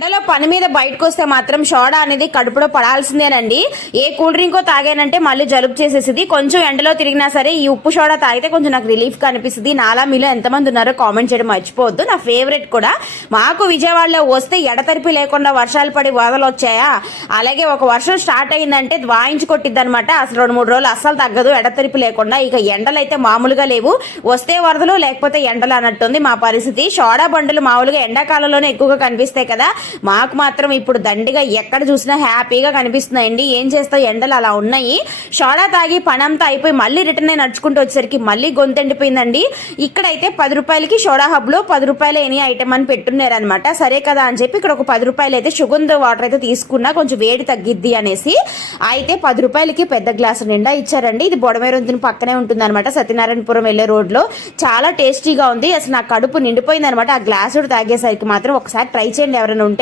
ఎండలో పని మీద బయటకు వస్తే మాత్రం సోడా అనేది కడుపులో పడాల్సిందేనండి. ఏ కూల్ డ్రింకో తాగానంటే మళ్ళీ జలుబు చేసేసింది. కొంచెం ఎండలో తిరిగినా సరే ఈ ఉప్పు సోడా తాగితే కొంచెం నాకు రిలీఫ్గా అనిపిస్తుంది. నాలా మీలో ఎంతమంది ఉన్నారో కామెంట్ చేయడం మర్చిపోవద్దు. నా ఫేవరెట్ కూడా. మాకు విజయవాడలో వస్తే ఎడతెరిపి లేకుండా వర్షాలు పడి వరదలు వచ్చాయా, అలాగే ఒక వర్షం స్టార్ట్ అయిందంటే వాయించి కొట్టిద్ది అనమాట. అసలు 2-3 రోజులు అస్సలు తగ్గదు ఎడతెరిపి లేకుండా. ఇక ఎండలు అయితే మామూలుగా లేవు. వస్తే వరదలు లేకపోతే ఎండలు అన్నట్టుంది మా పరిస్థితి. సోడా బండులు మామూలుగా ఎండాకాలంలోనే ఎక్కువగా కనిపిస్తాయి కదా, మాకు మాత్రం ఇప్పుడు దండిగా ఎక్కడ చూసినా హ్యాపీగా కనిపిస్తున్నాయండి. ఏం చేస్తావు, ఎండలు అలా ఉన్నాయి. సోడా తాగి పనంతా అయిపోయి మళ్ళీ రిటర్న్ అయి నడుచుకుంటూ వచ్చేసరికి మళ్ళీ గొంతెండిపోయిందండి. ఇక్కడైతే 10 రూపాయలకి సోడా హబ్లో 10 రూపాయలు ఎనీ ఐటమ్ అని పెట్టున్నారు అనమాట. సరే కదా అని చెప్పి ఇక్కడ ఒక 10 రూపాయలు అయితే సుగంధ వాటర్ అయితే తీసుకున్నా, కొంచెం వేడి తగ్గిద్ది అనేసి. అయితే 10 రూపాయలకి పెద్ద గ్లాసు నిండా ఇచ్చారండి. ఇది బొడమేరొంతుని పక్కనే ఉంటుంది అనమాట, సత్యనారాయణపురం వెళ్ళే రోడ్లో. చాలా టేస్టీగా ఉంది. అసలు నా కడుపు నిండిపోయింది అనమాట ఆ గ్లాసు తాగేసరికి. మాత్రం ఒకసారి ట్రై చేయండి ఎవరైనా ఉంటే.